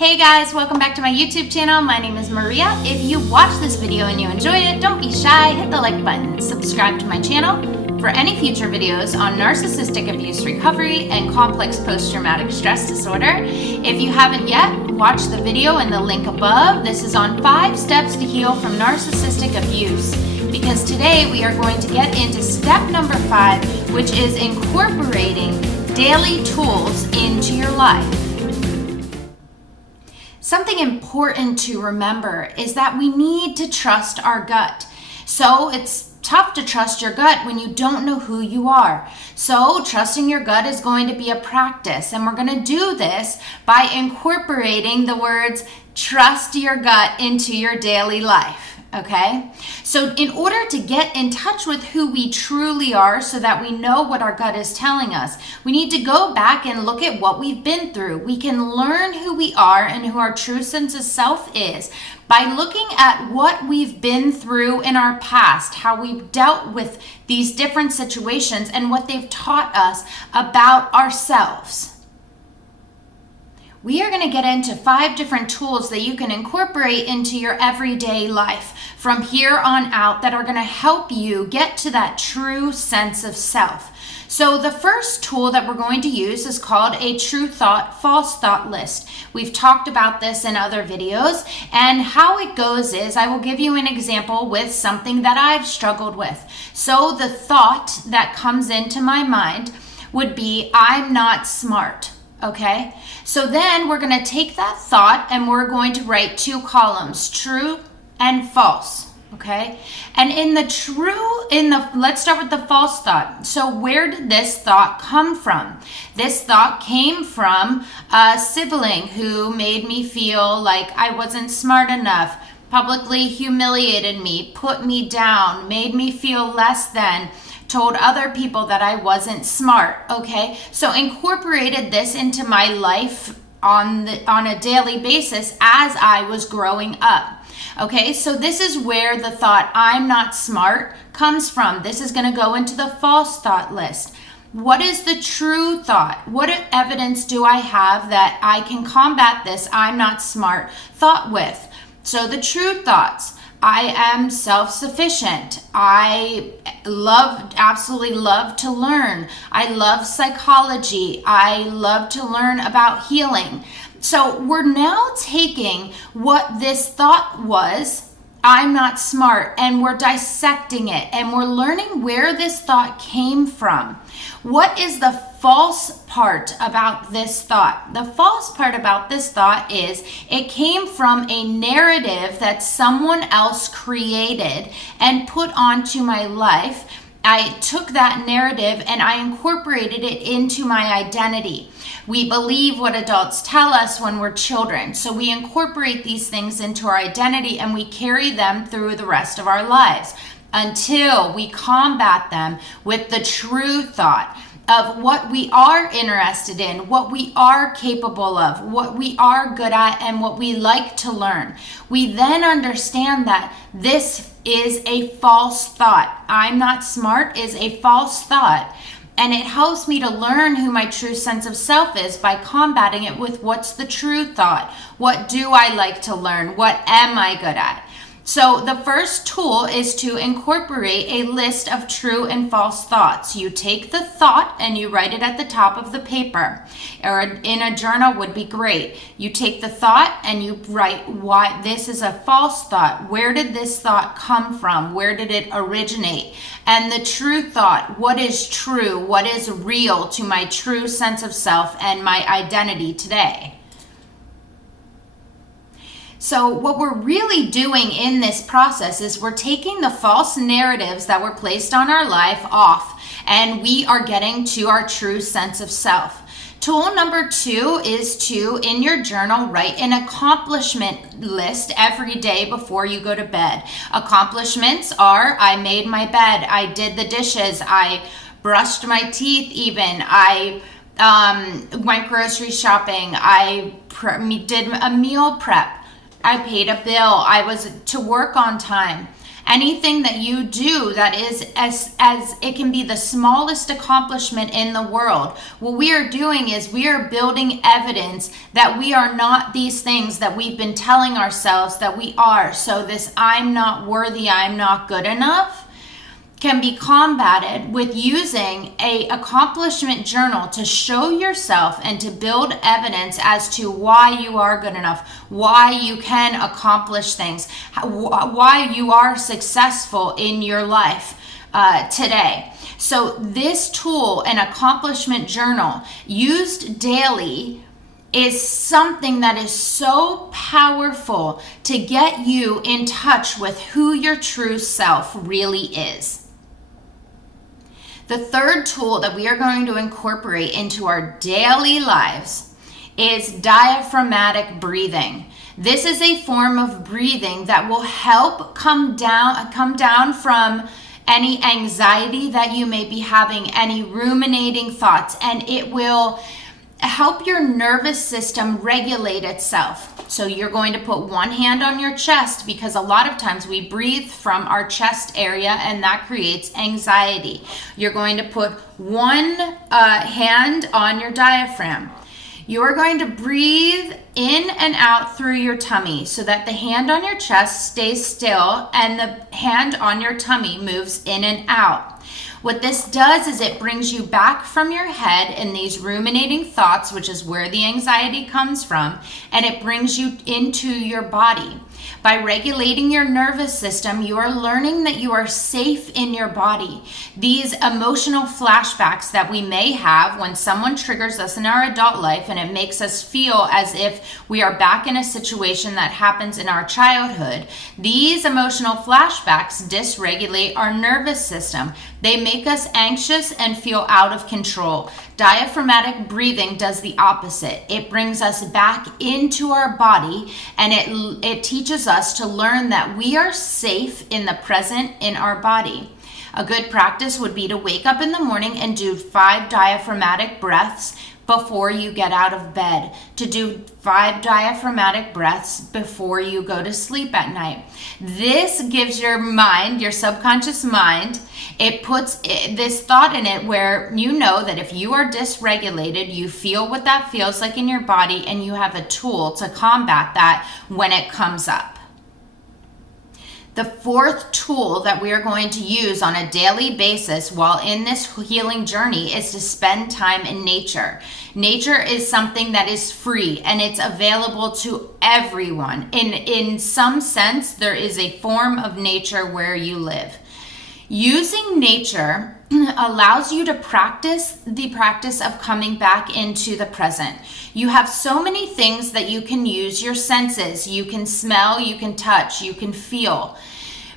Hey guys, welcome back to my YouTube channel. My name is Maria. If you watched this video and you enjoyed it, don't be shy, hit the like button, subscribe to my channel for any future videos on narcissistic abuse recovery and complex post-traumatic stress disorder. If you haven't yet, watch the video in the link above. This is on 5 steps to heal from narcissistic abuse, because today we are going to get into step number 5, which is incorporating daily tools into your life. Something important to remember is that we need to trust our gut. So it's tough to trust your gut when you don't know who you are. So trusting your gut is going to be a practice, and we're going to do this by incorporating the words trust your gut into your daily life. Okay, so in order to get in touch with who we truly are so that we know what our gut is telling us, we need to go back and look at what we've been through. We can learn who we are and who our true sense of self is by looking at what we've been through in our past, how we've dealt with these different situations, and what they've taught us about ourselves. We are going to get into 5 different tools that you can incorporate into your everyday life from here on out that are going to help you get to that true sense of self. So the first tool that we're going to use is called a true thought, false thought list. We've talked about this in other videos, and how it goes is I will give you an example with something that I've struggled with. So the thought that comes into my mind would be, I'm not smart. Okay, so then we're going to take that thought and we're going to write 2 columns, true and false. Okay, and let's start with the false thought. So where did this thought come from? This thought came from a sibling who made me feel like I wasn't smart enough, publicly humiliated me, put me down, made me feel less than, told other people that I wasn't smart. Okay, so incorporated this into my life on a daily basis as I was growing up. Okay, so this is where the thought I'm not smart comes from. This is going to go into the false thought list. What is the true thought? What evidence do I have that I can combat this I'm not smart thought with? So the true thoughts: I am self-sufficient. I absolutely love to learn. I love psychology. I love to learn about healing. So we're now taking what this thought was, I'm not smart, and we're dissecting it, and we're learning where this thought came from. What is the false part about this thought? The false part about this thought is it came from a narrative that someone else created and put onto my life. I took that narrative and I incorporated it into my identity. We believe what adults tell us when we're children. So we incorporate these things into our identity and we carry them through the rest of our lives until we combat them with the true thought of what we are interested in, what we are capable of, what we are good at, and what we like to learn. We then understand that this is a false thought. I'm not smart is a false thought. And it helps me to learn who my true sense of self is by combating it with what's the true thought. What do I like to learn? What am I good at? So the first tool is to incorporate a list of true and false thoughts. You take the thought and you write it at the top of the paper, or in a journal would be great. You take the thought and you write why this is a false thought. Where did this thought come from? Where did it originate? And the true thought, what is true? What is real to my true sense of self and my identity today? So what we're really doing in this process is we're taking the false narratives that were placed on our life off, and we are getting to our true sense of self. Tool number 2 is to, in your journal, write an accomplishment list every day before you go to bed. Accomplishments are, I made my bed, I did the dishes, I brushed my teeth even, I went grocery shopping, I did a meal prep, I paid a bill, I was to work on time. Anything that you do that is as it can be the smallest accomplishment in the world. What we are doing is we are building evidence that we are not these things that we've been telling ourselves that we are. So this I'm not worthy, I'm not good enough can be combated with using a accomplishment journal to show yourself and to build evidence as to why you are good enough, why you can accomplish things, why you are successful in your life today. So this tool, an accomplishment journal used daily, is something that is so powerful to get you in touch with who your true self really is. The third tool that we are going to incorporate into our daily lives is diaphragmatic breathing. This is a form of breathing that will help come down from any anxiety that you may be having, any ruminating thoughts, and it will help your nervous system regulate itself. So you're going to put one hand on your chest, because a lot of times we breathe from our chest area and that creates anxiety. You're going to put one hand on your diaphragm. You're going to breathe in and out through your tummy so that the hand on your chest stays still and the hand on your tummy moves in and out. What this does is it brings you back from your head in these ruminating thoughts, which is where the anxiety comes from, and it brings you into your body. By regulating your nervous system, you are learning that you are safe in your body. These emotional flashbacks that we may have when someone triggers us in our adult life and it makes us feel as if we are back in a situation that happens in our childhood, these emotional flashbacks dysregulate our nervous system. They make us anxious and feel out of control. Diaphragmatic breathing does the opposite. It brings us back into our body, and it teaches us to learn that we are safe in the present in our body. A good practice would be to wake up in the morning and do 5 diaphragmatic breaths before you get out of bed, to do 5 diaphragmatic breaths before you go to sleep at night. This gives your mind, your subconscious mind, it puts this thought in it where you know that if you are dysregulated, you feel what that feels like in your body, and you have a tool to combat that when it comes up. The fourth tool that we are going to use on a daily basis while in this healing journey is to spend time in nature. Nature is something that is free and it's available to everyone. In some sense, there is a form of nature where you live. Using nature allows you to practice the practice of coming back into the present. You have so many things that you can use your senses. You can smell, you can touch, you can feel.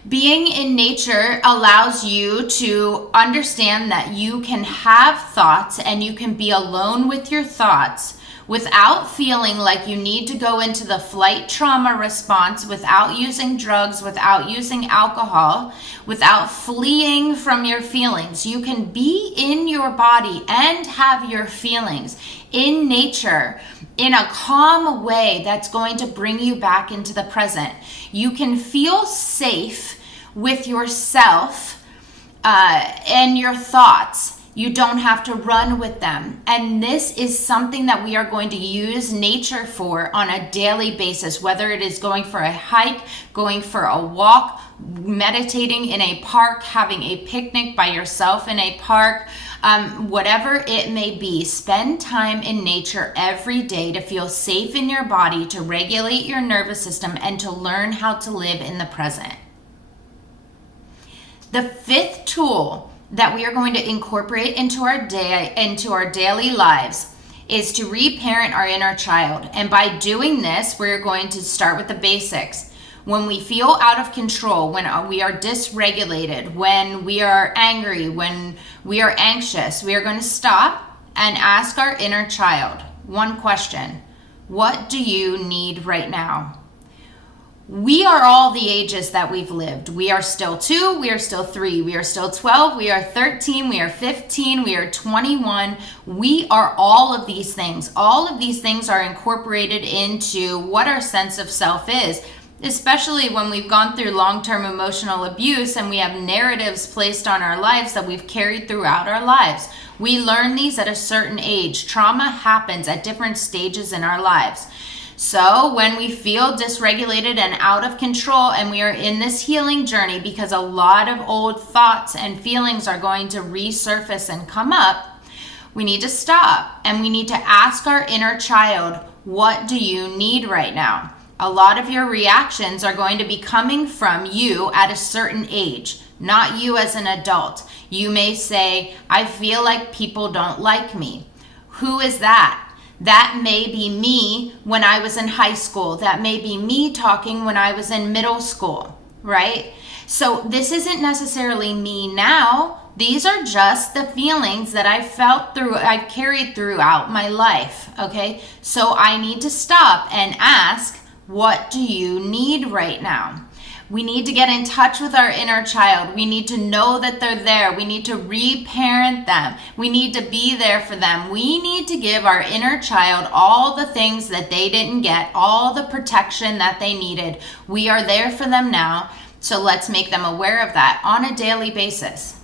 Being in nature allows you to understand that you can have thoughts and you can be alone with your thoughts without feeling like you need to go into the flight trauma response, without using drugs, without using alcohol, without fleeing from your feelings. You can be in your body and have your feelings in nature in a calm way that's going to bring you back into the present. You can feel safe with yourself and your thoughts. You don't have to run with them. And this is something that we are going to use nature for on a daily basis, whether it is going for a hike, going for a walk, meditating in a park, having a picnic by yourself in a park, whatever it may be. Spend time in nature every day to feel safe in your body, to regulate your nervous system, and to learn how to live in the present. The fifth tool that we are going to incorporate into our daily lives is to reparent our inner child. And by doing this, we're going to start with the basics. When we feel out of control, when we are dysregulated, when we are angry, when we are anxious, we are going to stop and ask our inner child one question: what do you need right now? We are all the ages that we've lived. We are still 2, we are still 3, we are still 12, we are 13, we are 15, we are 21. We are all of these things. All of these things are incorporated into what our sense of self is. especially when we've gone through long-term emotional abuse and we have narratives placed on our lives that we've carried throughout our lives. We learn these at a certain age. Trauma happens at different stages in our lives. So when we feel dysregulated and out of control and we are in this healing journey, because a lot of old thoughts and feelings are going to resurface and come up, we need to stop and we need to ask our inner child, what do you need right now? A lot of your reactions are going to be coming from you at a certain age, not you as an adult. You may say, I feel like people don't like me. Who is that? That may be me when I was in high school. That may be me talking when I was in middle school, right? So this isn't necessarily me now. These are just the feelings that I've carried throughout my life, okay? So I need to stop and ask, what do you need right now? We need to get in touch with our inner child. We need to know that they're there. We need to reparent them. We need to be there for them. We need to give our inner child all the things that they didn't get, all the protection that they needed. We are there for them now, so let's make them aware of that on a daily basis.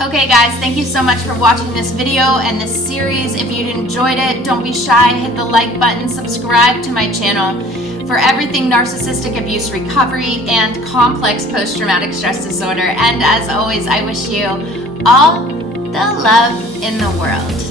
Okay guys, thank you so much for watching this video and this series. If you enjoyed it, don't be shy, hit the like button, subscribe to my channel for everything narcissistic abuse recovery and complex post-traumatic stress disorder. And as always, I wish you all the love in the world.